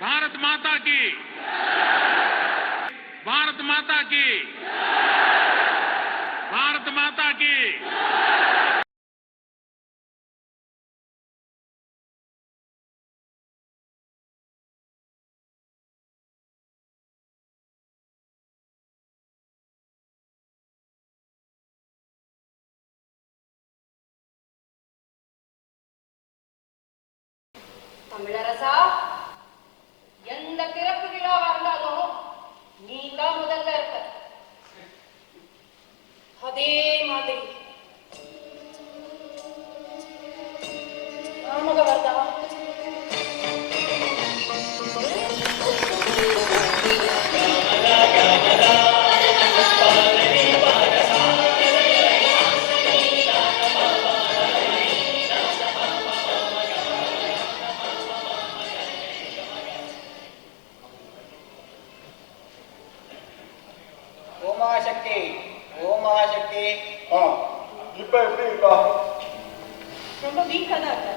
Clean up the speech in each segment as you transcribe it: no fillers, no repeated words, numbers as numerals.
भारत माता की, भारत माता की, भारत माता की। தமிழரசா, எந்த பிறப்பு விழாவா இருந்தாலும் நீ தான் முதல்ல இருக்க. அதே மாதிரி ராமகவர்தா, இப்ப எப்படி இருக்கா? ரொம்ப வீக்கா தான் இருக்க.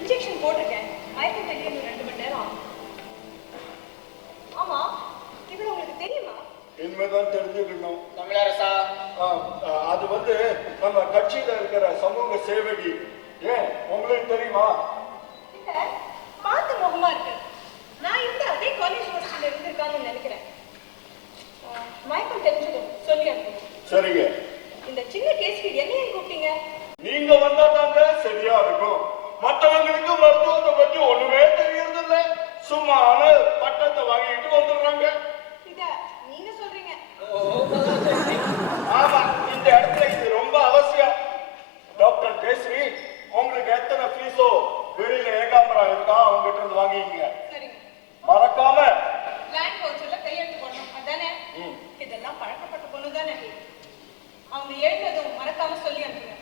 இன்ஜெக்ஷன் போட்டிருக்கேன். மயக்கம் தெரிய 2 மணி நேரம் ஆகும். ஆமா, இவரு உங்களுக்கு தெரியுமா? இனிமேதான் தெரிஞ்சுக்கணும். தமிழரசா, அது நம்ம கட்சியில இருக்கிற சமூக சேவகி. ஏன் உங்களுக்கு தெரியுமா? இல்ல, பார்த்த முகமா இருக்கு. நான் இந்த அதே காலேஜ் ஹாஸ்டல்ல இருந்திருக்கான்னு நினைக்கிறேன். மயக்கம் தெரிஞ்சதும் சொல்லி அனுப்புங்க. சரிங்க. இந்த சின்ன கேஸ்க்கு என்னைய கூப்பிட்டீங்க? நீங்க வந்தா தாங்க சரியா இருக்கும். மற்றவங்களுக்கு மருத்துவத்தை பத்தி ஒண்ணுமே தெரியறது இல்ல. சும்மான பட்டத்தை வாங்கிட்டு வந்துடுறாங்க. இத நீங்க சொல்றீங்க? ஆமா, இந்த இடத்துல இது ரொம்ப அவசியம். டாக்டர் ஜெயஸ்ரீ, உங்களுக்கு எத்தனை ஃபீஸோ வெளியில ஏகாம்பரம் இருக்கா, அவங்க கிட்ட இருந்து வாங்கிங்க. சரிங்க. மறக்காம லேண்ட் கவுன்சில்ல கையெழுத்து போடணும். அதானே? இதெல்லாம் பழக்கப்பட்ட பொண்ணு தானே? அவங்க எழுந்ததும் மறக்காம சொல்லி அனுப்புங்க.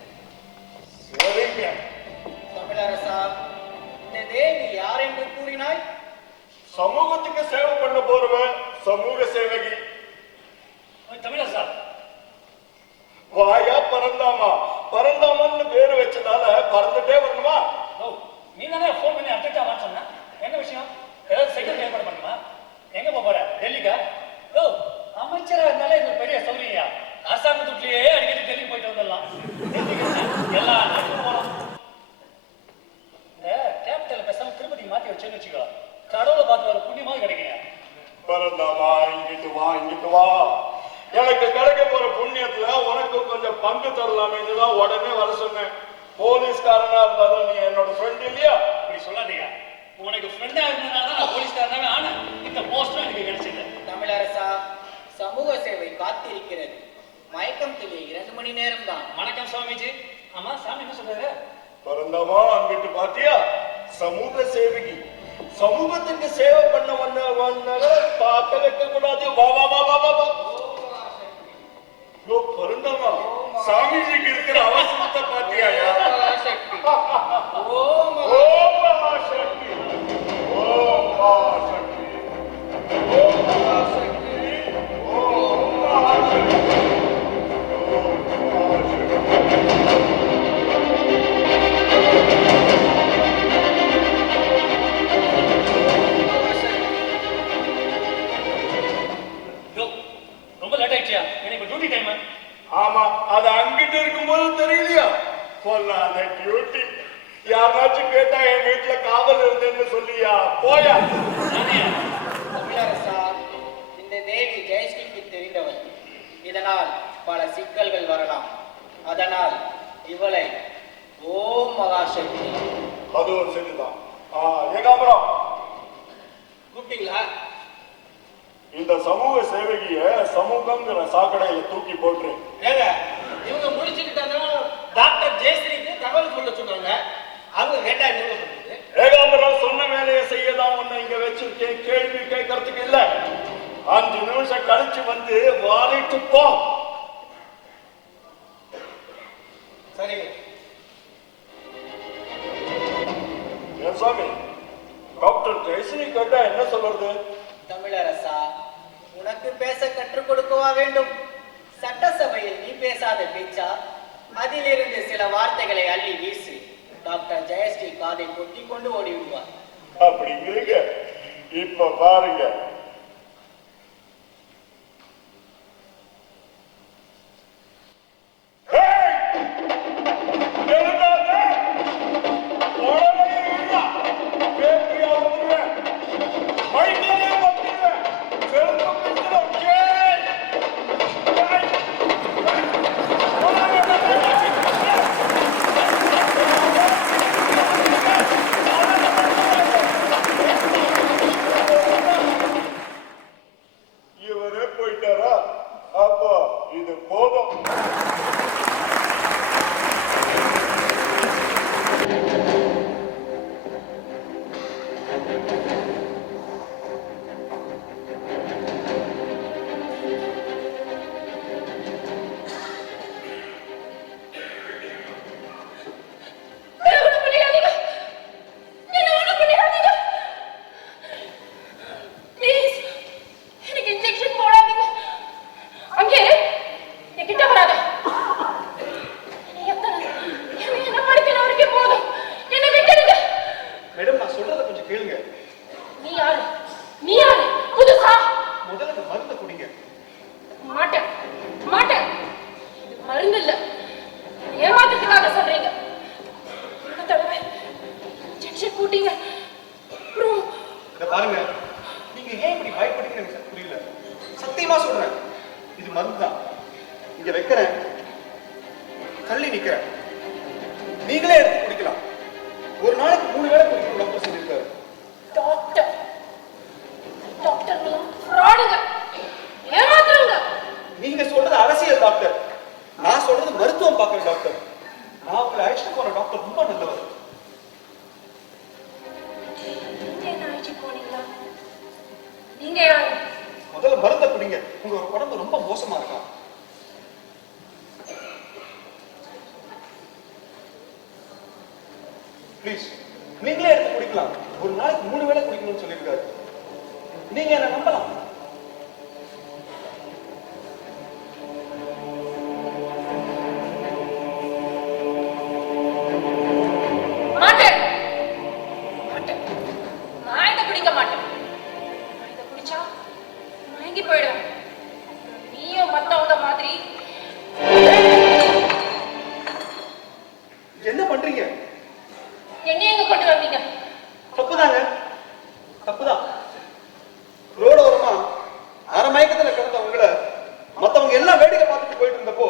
சரிங்க. தமிழரசா, இந்த தேவி யார் என்று கூறினாய்? சமூகத்துக்கு சேவை பண்ண போறவன் சமூக சேவகி. தமிழரசா, வாயா பரந்தாமா, பரந்தாமன்னு பேரு வச்சதால பறந்துட்டே வரணுமா? நீ தானே போன் பண்ணி அப்டேட் ஆவான்னு சொன்ன. என்ன விஷயம்? ஏதாவது செக்யூரிட்டி ஏற்பாடு பண்ணுமா? எங்க போற? டெல்லிக்கா? அமைச்சரா இருந்தாலே இது பெரிய சௌரியா. அரசாங்க துட்லயே அடிக்கடி டெல்லி போயிட்டு வந்துடலாம். எல்லா நாட்டுக்கும் போகலாம். இந்த கேபிட்டல் பேசாம திருப்பதி மாத்தி வச்சேன்னு வச்சுக்கோ, கடவுளை பார்த்து வர புண்ணியமாக கிடைக்குங்க. பரந்தாமா, இங்கிட்டு வா, இங்கிட்டு வா. எனக்கு கிடைக்க போற புண்ணியத்துல உனக்கு கொஞ்சம் பங்கு தரலாமேன்னு தான் உடனே வர சொன்னேன். போலீஸ்காரனா இருந்தாலும் நீ என்னோட ஃப்ரெண்ட் இல்லையா? அப்படி சொல்லாதீங்க. உனக்கு ஃப்ரெண்டா இருந்ததுனால தான் நான் போலீஸ்காரனாவே ஆனேன். இந்த போஸ்டும் எனக்கு கிடைச்சது. தமிழரசா, சமூக சேவை காத்திருக்கிறது. மயக்கம் தெளிய 2 மணி நேரம் தான். வணக்கம் சுவாமிஜி. ஆமா, சாமி என்ன சொல்றாரு? பரந்தாமா, அங்கிட்டு பாத்தியா? சமூக சேவகி. சமூகத்துக்கு சேவை பண்ண வந்தவங்க பார்க்க வைக்க கூடாது. வா வா வா வா வா. பரந்தாமா, சாமிஜிக்கு இருக்கிற அவசரத்தை பாத்தியாயா? ஓம் மகாசக்தி, ஓம் மகாசக்தி, ஓம் மகாசக்தி, ஓம் மகாசக்தி, ஓம் ரொம்ப லேட் ஆயிடுச்சியா? எனக்கு டியூட்டி டைம். ஆமா, அது அங்கிட்டு இருக்கும்போது தெரியலையா? பொல்லாத டியூட்டி. யாராச்சும் கேட்டா என் வீட்டுல காவல் இருந்தேன்னு சொல்லியா? போயா. தமிழரசா, இந்த தேவி ஜெயஸ்ரீக்கு தெரிந்தவள். இதனால் பல சிக்கல்கள் வரலாம். அதனால் இவளை ஓம் மகாசக்தி. அதுவும் சரிதான். ஏகாம்பரம் கூப்பிட்டீங்களா? இந்த சமூக சேவகிய சமூகங்கிற சாக்கடையில தூக்கி போட்டு. ஏங்க, இவங்க முடிச்சுக்கிட்டாங்க. டாக்டர் ஜெயஸ்ரீக்கு தகவல் சொல்ல சொன்னாங்க. அவங்க கேட்டா என்ன பண்ணுது? ஏகாம்பரம் சொன்ன வேலையை செய்யதான் உன்னை இங்க வச்சிருக்கேன். கேள்வி கேட்கறதுக்கு இல்ல. 5 நிமிஷம் கழிச்சு வந்து வாரிட்டு போ. சரிங்க. என் சாமி, டாக்டர் ஜெயஸ்ரீ கேட்டா என்ன சொல்றது? தமிழரசா, உனக்கு பேச கற்றுக் கொடுக்கவா வேண்டும்? சட்டசபையில் நீ பேசாத பேச்சா? அதிலிருந்து சில வார்த்தைகளை அள்ளி வீசி டாக்டர் ஜெயஸ்ரீ காதை பொத்தி கொண்டு ஓடி விடுவார். அப்படிங்கிறீங்க? இப்ப பாருங்க. இவரே போயிட்டாரா? அப்போ இது போதும். மேடம், நான் சொல்றத கொஞ்சம் கேளுங்க. முதல்ல இந்த மருந்தை குடிங்க. மாட்டேன் மாட்டேன். இது மருந்து இல்ல, ஏமாத்துறதுக்காக சொல்றீங்க. இந்த தடவை இன்ஜெக்ஷன் போட்டீங்க. அப்புறம் இத பாருங்க, நீங்க ஏன் இப்படி பயப்படுறீங்கன்னு எனக்கு புரியல. சத்தியமா சொல்றேன், இது மருந்து தான். இங்க வைக்கிறேன், தள்ளி நிக்கிறேன், நீங்களே எடுத்து குடிக்கலாம். ஒரு நாளைக்கு 3 வேளை குடிக்கணும் டாக்டர் சொல்லியிருக்காரு. டாக்டர் ஃப்ராடுங்க, ஏமாத்துறவங்க. நீங்க சொல்றது அரசியல் டாக்டர், நான் சொல்றது மருத்துவம் பார்க்கிற டாக்டர். நான் உங்களை அழைச்சிட்டு போன டாக்டர் ரொம்ப நல்லவர். நீங்க என்ன அழைச்சிட்டு போனீங்களா? நீங்க யாரு? முதல்ல மருந்தை குடிங்க, உங்க உடம்பு ரொம்ப மோசமா இருக்கா. ப்ளீஸ், நீங்களே எடுத்து குடிக்கலாம். ஒரு நாளைக்கு 3 வேளை குடிக்கணும்னு சொல்லியிருக்காரு. நீங்க என்ன நம்பலாம். மாட்டேன் மாட்டேன். நான் இதை குடிக்க மாட்டேன். நான் இதை குடிச்சா மயங்கி போயிடுவேன். நீயும் மத்தவங்க மாதிரி. என்ன பண்றீங்க? என்ன எங்க கொண்டு வந்தீங்க? தப்புதாங்க, தப்புதான். ரோட ஓரமா அரை மயக்கத்துல கிடந்த உங்களை மத்தவங்க எல்லாம் வேடிக்கை பார்த்துட்டு போயிட்டு இருந்தப்போ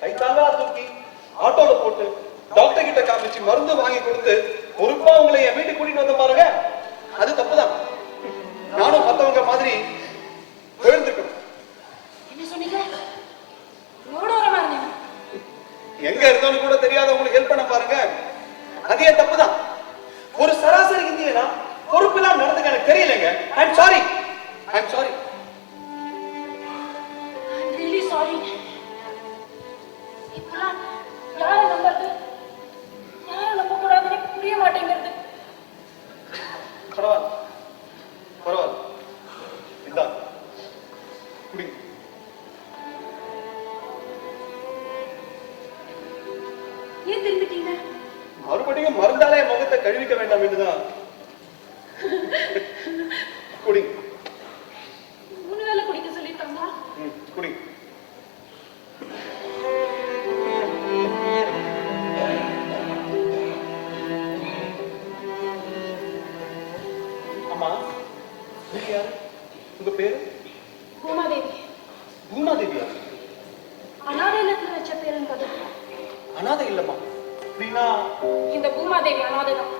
கைத்தாங்களா தூக்கி ஆட்டோல போட்டு டாக்டர் கிட்ட காமிச்சு மருந்து வாங்கி கொடுத்து பொறுப்பா உங்களை என் வீட்டுக்கு கூட்டிட்டு வந்த பாருங்க, அது தப்புதான். நானும் மத்தவங்க மாதிரி போயிருந்துக்கணும். என்ன சொன்னீங்க? ரோடோரமா இருந்தீங்க. எங்க இருந்தோன்னு கூட தெரியாத உங்களுக்கு ஹெல்ப் பண்ண பாருங்க, அதே தப்புதான். ஒரு சராசரி இந்தியனா பொறுப்பெல்லாம் நடந்துக்க எனக்கு தெரியலங்க. I'm sorry, I'm sorry. I'm really sorry. இப்பெல்லாம் யாரை நம்புறது, யாரை நம்ப கூடாதுன்னு புரிய மாட்டேங்கிறது. பரவாயில்ல பரவாயில்ல, இந்தா குடிங்க. ஏன் திரும்பிட்டீங்க? மறுபடியும் மருந்தாலே முகத்தை கழுவிக்க வேண்டாம் என்றுதான். குடிங்க. 3 வேளை குடிக்க சொல்லிட்டாங்களா? குடிங்க. அம்மா, நீங்க யாரு? உங்க பேரு? பூமாதேவி. பூமாதேவியா? அனாதை இல்லத்துல வச்ச பேருங்க அது. அனாதை இல்லம்மா. அப்படின்னா இந்த பூமாதேவி அனாதைதான்.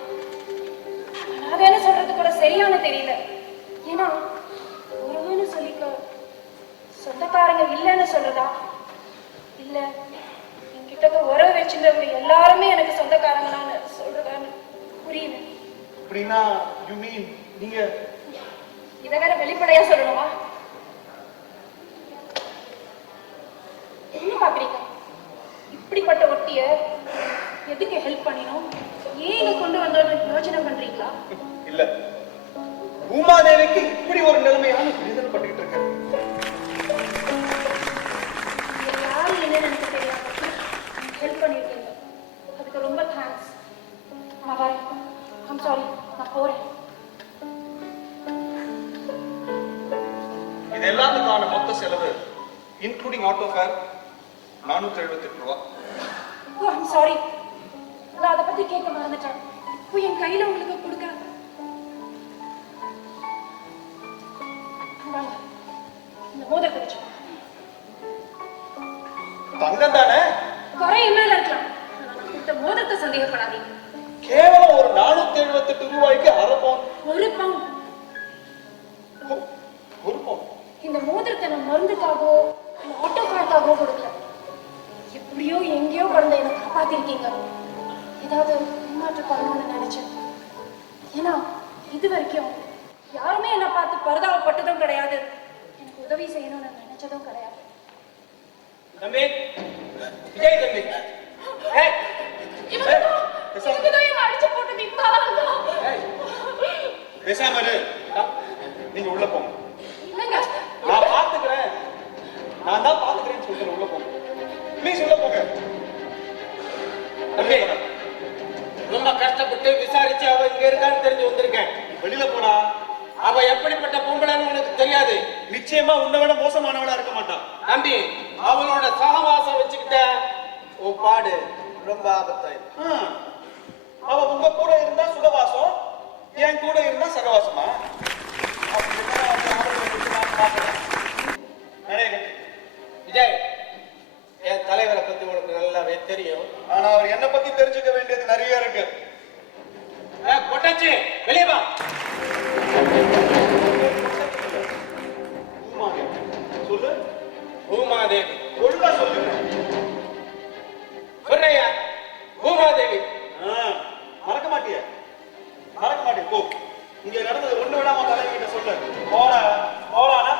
அனாதைன்னு சொல்றது கூட சரியான தெரியல. ஏன்னா உறவுன்னு சொல்லிக்க சொந்தக்காரங்க இல்லைன்னு சொல்றதா, இல்ல என்கிட்ட உறவு வச்சிருந்தவங்க எல்லாருமே எனக்கு சொந்தக்காரங்களான்னு சொல்றதான்னு புரியல. அப்படின்னா யூ மீன் நீங்க இத வேற வெளிப்படையா சொல்லணுமா? என்ன பாக்குறீங்க? இப்படிப்பட்ட ஒட்டிய எதுக்கு ஹெல்ப் பண்ணினோம், ஏன் இங்க கொண்டு வந்தோம்னு யோசனை பண்றீங்களா? இல்ல, பூமாதேவிக்கு இப்படி ஒரு நிலைமையான வேதனைப்பட்டுக்கிட்டு இருக்கு. யாரு என்னன்னு எனக்கு தெரியாம ஹெல்ப் பண்ணிருக்கீங்க, அதுக்கு ரொம்ப தேங்க்ஸ். நான் வரேன். ஐம் சாரி, நான் போறேன். எல்லாத்துக்கான மொத்த செலவு இன்க்ளூடிங் ஆட்டோ ஃபேர் 478 ரூபா. ஓ ஐம் சாரி, நான் அதை பத்தி கேட்க மறந்துட்டேன். இப்போ என் கையில உங்களுக்கு கொடுக்க இந்த மோதிரத்தை வச்சு. தங்கம் தானே, குறை இனிமேல இருக்கலாம். இந்த மோதிரத்தை சந்தேகப்படாதீங்க. கேவலம் ஒரு 478 ரூபாய்க்கு அரை பவுன். ஒரு பவுன். ஒரு பவுன். இந்த மோதிரத்தை நான் மருந்துக்காகவோ ஆட்டோ கார்க்காகவோ கொடுக்கல. எப்படியோ எங்கேயோ கடந்த என்னை காப்பாத்திருக்கீங்க. ஏதாவது ஏமாற்று பண்ணணும்னு நினைச்சேன். ஏன்னா இது வரைக்கும் யாருமே என்னை பார்த்து பரிதாபப்பட்டதும் கிடையாது, எனக்கு உதவி செய்யணும்னு நினைச்சதும் கிடையாது. தம்பி, விஜய் தம்பி, பேசாம இரு. நீங்க உள்ள போங்க. நான் பாத்துக்கிறேன், நான் தான் பாத்துக்கிறேன்னு சொல்றேன். உள்ள போங்க ப்ளீஸ், உள்ள போங்க. தம்பி, ரொம்ப கஷ்டப்பட்டு விசாரிச்சு அவ இங்க இருக்கான்னு தெரிஞ்சு வந்திருக்கேன். வெளியில போனா அவ எப்படிப்பட்ட பொம்பளைன்னு உனக்கு தெரியாது. நிச்சயமா உன்னை விட மோசமானவளா இருக்க மாட்டான். தம்பி, அவளோட சகவாசம் வச்சுக்கிட்ட உன் பாடு ரொம்ப ஆபத்தாயிடும். அவ உங்க கூட இருந்தா சுகவாசம், என் கூட இருந்தா சகவாசமா? விஜய், என் தலைவரை பத்தி உனக்கு நல்லாவே தெரியும். ஆனா அவர் என்ன பத்தி தெரிஞ்சுக்க வேண்டியது நிறைய இருக்கு. கொட்டாச்சி, வெளியே வா. சொல்லு. பூமாதேவி. ஒழுங்கா சொல்லுங்க. சொல்றையா, பூமாதேவி. மறக்க மாட்டிய? மறக்க மாட்டிய? போ. இங்க நடந்தது ஒண்ணு விடாம தலைவி கிட்ட சொல்லு. போடா, போடானா?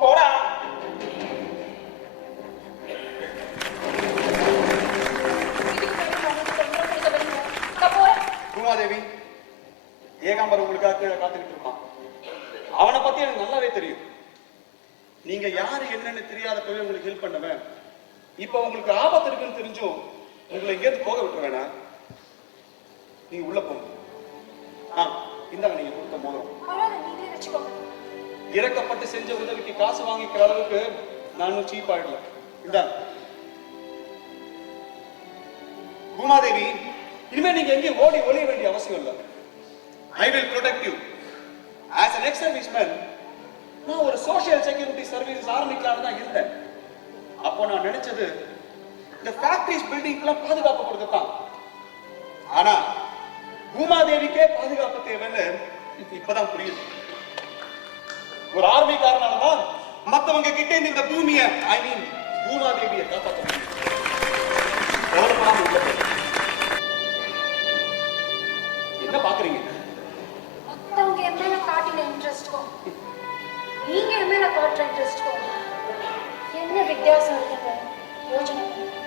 போடா. பூமாதேவி, ஏகாம்பரம் உங்களுக்காக காத்துக்கிட்டு இருப்பான். அவனை பத்தி எனக்கு நல்லாவே தெரியும். நீங்க யாரு என்னன்னு தெரியாதப்பவே உங்களுக்கு ஹெல்ப் பண்ணுவேன். இப்ப உங்களுக்கு ஆபத்து இருக்குன்னு தெரிஞ்சும் உங்களை எங்கேயிருந்து போக விட்டுருவேனா? நீங்க உள்ள போங்க. இந்தாங்க நீங்க கொடுத்த மோதிரம். இறக்கப்பட்டு செஞ்ச உதவிக்கு காசு வாங்கிக்கிற அளவுக்கு நானும் சீப் ஆயிடல. இந்தாங்க. பூமாதேவி, இனிமே நீங்க எங்கேயும் ஓடி ஒளிய வேண்டிய அவசியம் இல்லை. I will protect you. As an ex-serviceman, நான் ஒரு சோஷியல் செக்யூரிட்டி சர்வீஸ் ஆரம்பிக்கலாம்னு தான் இருந்தேன். அப்போ நான் நினைச்சது இந்த ஃபேக்டரிஸ் பில்டிங்லாம் பாதுகாப்பு கொடுக்கத்தான். ஆனா பூமாதேவிக்கே பாதுகாப்பு தேவைன்னு இப்பதான் புரியுது. ஒரு ஆர்மிக்காரனாலதான் மத்தவங்க கிட்ட இருந்து இந்த பூமியை, ஐ மீன் பூமாதேவியை காப்பாற்ற முடியும். கவலைப்படாம உள்ள போங்க. என்ன பாக்குறீங்க? மத்தவங்க என் மேல காட்டின இன்ட்ரெஸ்ட்க்கும் நீங்க என் மேல காட்டுற இன்ட்ரெஸ்ட்க்கும் என்ன வித்தியாசம் இருக்குங்க? யோசனை பண்ணுங்க.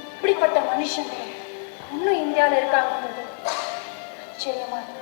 இப்படிப்பட்ட மனுஷங்க இன்னும் இந்தியாவில் இருக்காங்கிறது ஆச்சரியமா இருக்கு.